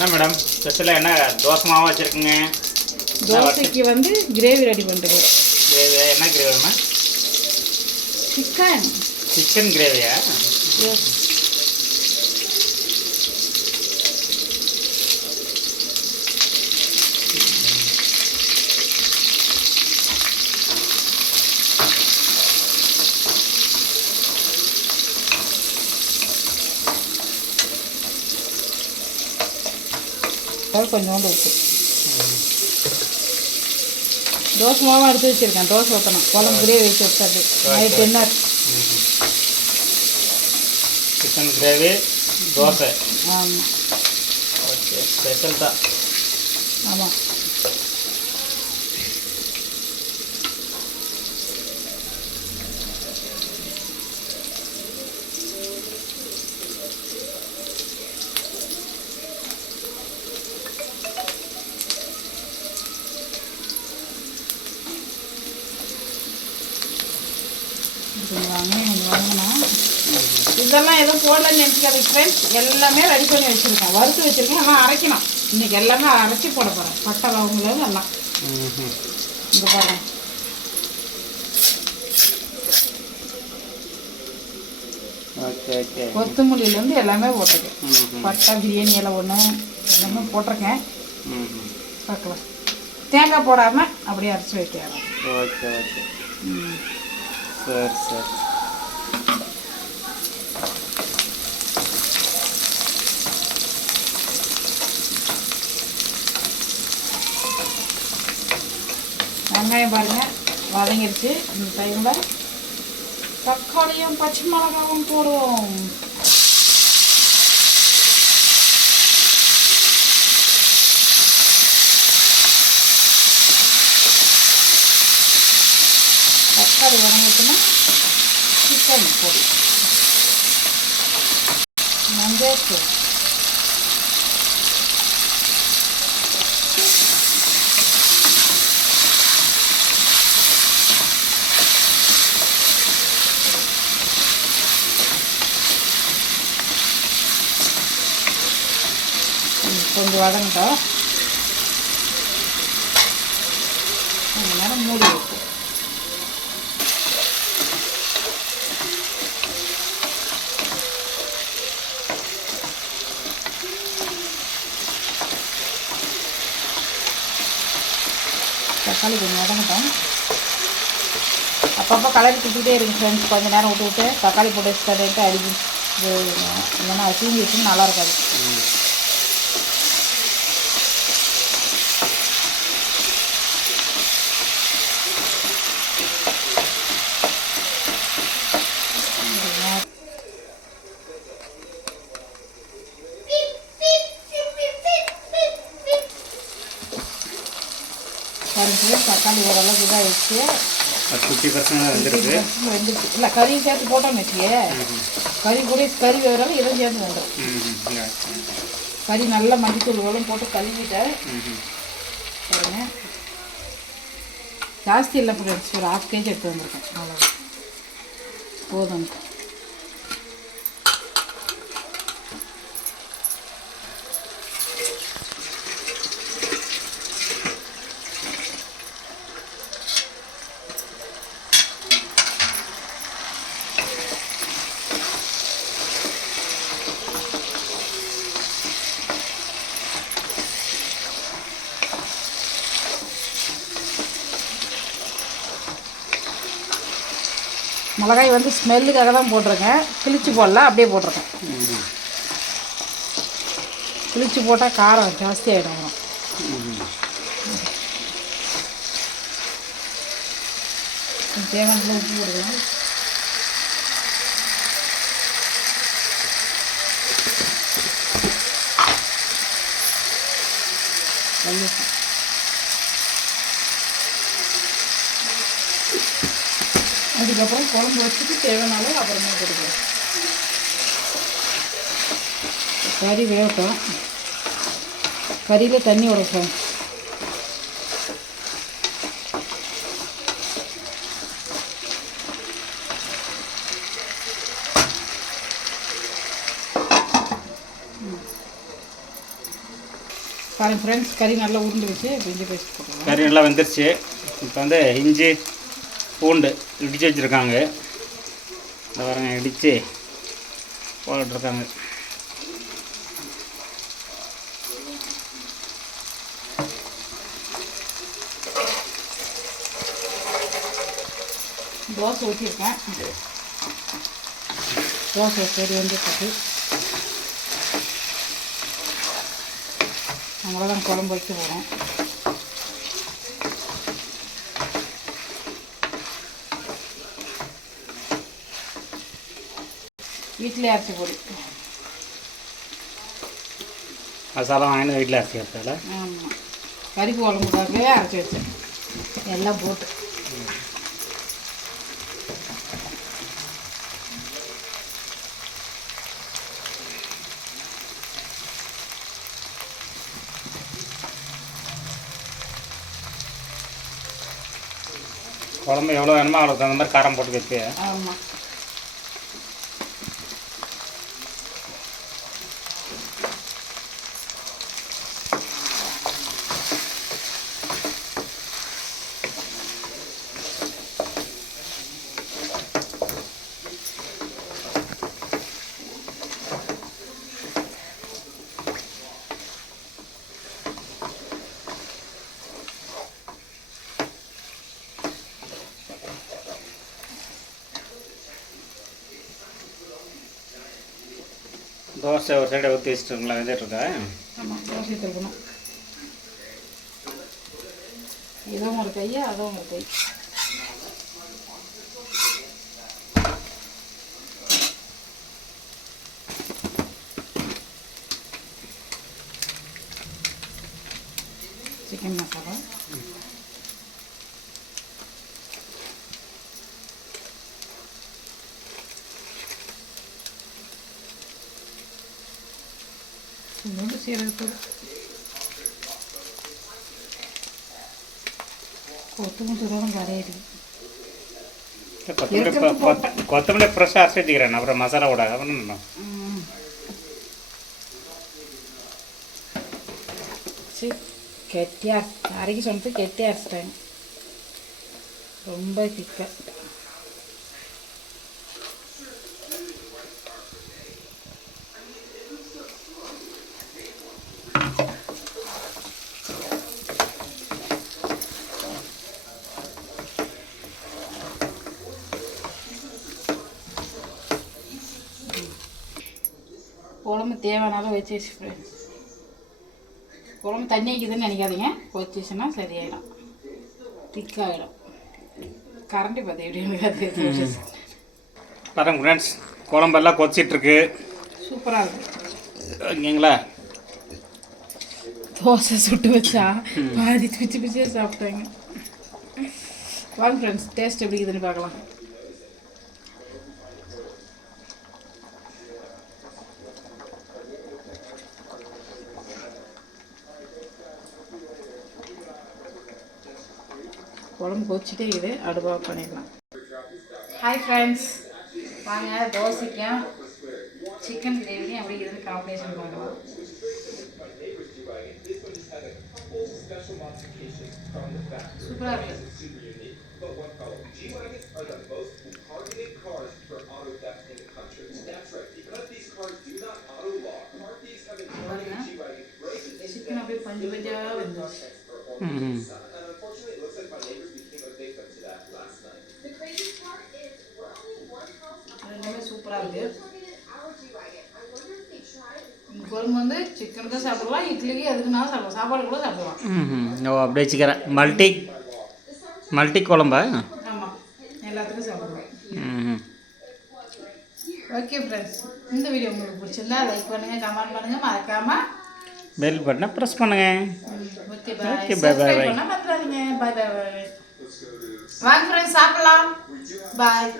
என்ன மேடம் ஸ்பெஷலாக என்ன தோசை மாவு வச்சுருக்குங்க? தோசைக்கு வந்து கிரேவி ரெடி பண்ணுறது என்ன கிரேவிமா சிக்கன் சிக்கன் கிரேவியா எஸ் கொஞ்சோண்டு உப்பு. தோசை மாவும் எடுத்து வச்சுருக்கேன். தோசை ஊற்றணும் குழம்பு கிரேவி வச்சு வச்சாது night dinner. Chicken gravy dosa. ஆமாம் ஓகே ஸ்பெஷல் தான். ஆமாம் கொஞ்சம் வாங்க கொஞ்சம் வாங்கினா இதெல்லாம் எதுவும் போடலன்னு நினச்சிக்காது ஃப்ரெண்ட்ஸ் எல்லாமே ரெடி பண்ணி வச்சுருக்கேன் வறுத்து வச்சுருக்கேன் ஆனால் அரைக்கணும். இன்றைக்கி எல்லாமே அரைச்சி போட போகிறேன் பட்டை லவங்கலேருந்து எல்லாம். இங்கே பாருங்க. கொத்தமல்லியிலேருந்து எல்லாமே போட்டிருக்கேன். பட்டை பிரியாணி இலை ஒன்று எல்லாமே போட்டிருக்கேன். பார்க்கலாம். தேங்காய் போடாமல் அப்படியே அரைச்சி வைக்கிறேன். Okay okay. சரி சரி. வெங்காயம் பாருங்கள் வதங்கிடுச்சு இந்த டைமில் தக்காளியும் பச்சை மிளகாவும் போடுவோம். தக்காளி வதங்கிச்சுன்னா சிக்கன் போடு. மஞ்சள் தூள் கொஞ்சம் வதங்கிட்டோம் கொஞ்ச நேரம் மூடி வைப்போம் தக்காளி கொஞ்சம் வதங்கட்டும் அப்பப்போ கலரி திட்டிகிட்டே இருக்கு ஃப்ரெண்ட்ஸ் கொஞ்ச நேரம் விட்டு விட்டு தக்காளி போட்டு வச்சுட்டு அடிக்கும் இது இல்லைன்னா தூங்கி வச்சுன்னு நல்லா இருக்காது பாருங்க தக்காளி ஓரளவுக்கு இதாகிடுச்சு ஃபிஃப்டி பர்சன்ட் வந்துருக்கு? இல்லை கறி சேர்த்து போட்டோம்னு வச்சுக்கே கறி கூட கறி வேறாலும் இதை சேர்த்து வந்துடும். கறி நல்லா மஞ்சத்தூள் போட்டு கழுவிட்டேன். பாருங்க. ஜாஸ்தி இல்லை ஃப்ரெண்ட்ஸ் ஒரு ஹாஃப் கேஜி எடுத்து வந்திருக்கேன். அவ்வளோ போதும். மிளகாய் வந்து ஸ்மெல்லுக்காக தான் போட்டிருக்கேன். கிழிச்சு போடல அப்படியே போட்டிருக்கேன். கிழிச்சு போட்டால் காரம் ஜாஸ்தி ஆகிடும் தேவையான உப்பு போடுவேன் கல்லுப்பு. அதுக்கப்புறம் குழம்பு வச்சுட்டு அளவு அப்புறமா போட்டுக்கலாம். கறி வேகட்டும். கறியில் தண்ணி விட ஃப்ரெண்ட்ஸ் பாருங்க ஃப்ரெண்ட்ஸ் கறி நல்லா உருண்டு வச்சு இப்போ இஞ்சி பேஸ்ட் கறி நல்லா வெந்துருச்சு. இப்போ வந்து இஞ்சி பூண்டு இடித்து வச்சுருக்காங்க. இந்த பாருங்க இடித்து போட்டுருக்காங்க தோசை ஊற்றிருக்கேன் தோசை சரி வந்து கட்டி அவ்வளோதான் குழம்பு வைக்க போகிறோம் வீட்டிலே அரைச்சி பொடி. மசாலா வாங்கிட்டு வீட்டில் அரைச்சி எடுத்தால ஆமாம் கறி குழம்புக்காகவே அரைச்சி வச்சேன். எல்லாம் போட்டு. குழம்பு எவ்வளோ வேணுமோ அவ்வளோ தகுந்த மாதிரி காரம் போட்டு வச்சு ஆமாம் தோசை ஒரு சைடை ஊற்றி வச்சுட்டுங்களா வெந்துட்டுருக்கா ஆமாம் தோசை திருக்கணும் இதுவும் ஒரு கையா அதுவும் ஒரு கை. சிக்கன் மசாலா இன்னொன்று சீரகத்தூள் கொத்தமல்லி ஃப்ரெஷ்ஷாக அரைச்சி வச்சுக்கிறேன் அப்புறம் மசாலா விட அப்புறம் என்ன? சரி கெட்டியாக அரைக்க சொன்னது கெட்டியாக அரைச்சிட்டாங்க ரொம்ப திக்காக குழம்பு தேவையான வச்சு வச்சு ஃப்ரெண்ட்ஸ் குழம்பு தண்ணி வைக்குதுன்னு நினைக்காதீங்க. கொச்சிச்சுன்னா சரியாயிடும். திக்காகிடும் கரண்டி பார்த்து எப்படி பாருங்க ஃப்ரெண்ட்ஸ் குழம்பெல்லாம் கொதிச்சிட்ருக்கு. சூப்பராக ஓகேங்களா தோசை சுட்டு வச்சா பாதி பிச்சு பிச்சே சாப்பிட்டாங்க. வாங்க ஃப்ரெண்ட்ஸ் டேஸ்ட் எப்படி இருக்குதுன்னு பார்க்கலாம். குழம்பு கொச்சிட்டே இது அடுவா பண்ணிடலாம். ஹாய் ஃப்ரெண்ட்ஸ் வாங்க தோசைக்கும் சிக்கன் பிரியாணி அப்படி இருந்து காம்பினேஷன் பண்ணுவோம் சூப்பராக இருக்கு. சிக்கன் அப்படியே பஞ்சு பஞ்சாக வந்துச்சு ம் ரெண்டுமே சூப்பராக இருக்கு. இந்த குழம்பு வந்து சிக்கன் தான் சாப்பிடலாம் இட்லிக்கு எதுக்குனாலும் சாப்பிடலாம்? சாப்பாடு கூட சாப்பிடலாம். ஓ அப்படியே வச்சுக்கிறேன். மல்டி மல்டி குழம்பா? ஆமாம் எல்லாத்துக்கும் சாப்பிடலாம். ம் ஓகே ஃப்ரெண்ட்ஸ் இந்த வீடியோ உங்களுக்கு பிடிச்சிருந்தா லைக் பண்ணுங்கள் கமெண்ட் பண்ணுங்கள் மறக்காமல் பெல் பட்டனை ப்ரெஸ் பண்ணுங்கள் ஓகே பாய் மறந்துடாதீங்க பாய் பாய் பாய் வாங்க ஃப்ரெண்ட்ஸ் சாப்பிடலாம். பாய்